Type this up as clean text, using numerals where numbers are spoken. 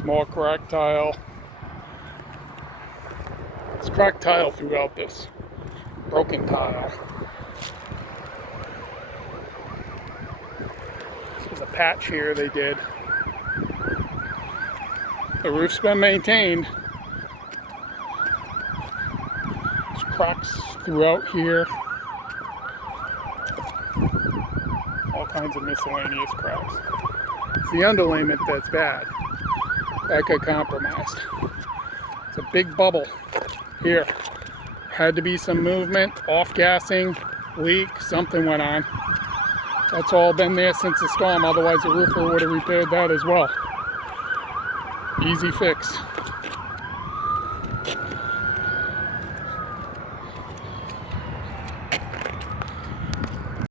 Small crack tile. There's cracked tile throughout this. Broken tile. There's a patch here they did. The roof's been maintained. There's cracks throughout here. All kinds of miscellaneous cracks. It's the underlayment that's bad. That got compromised. It's a big bubble here. Had to be some movement, off-gassing, leak, something went on. That's all been there since the storm, otherwise the roofer would have repaired that as well. Easy fix.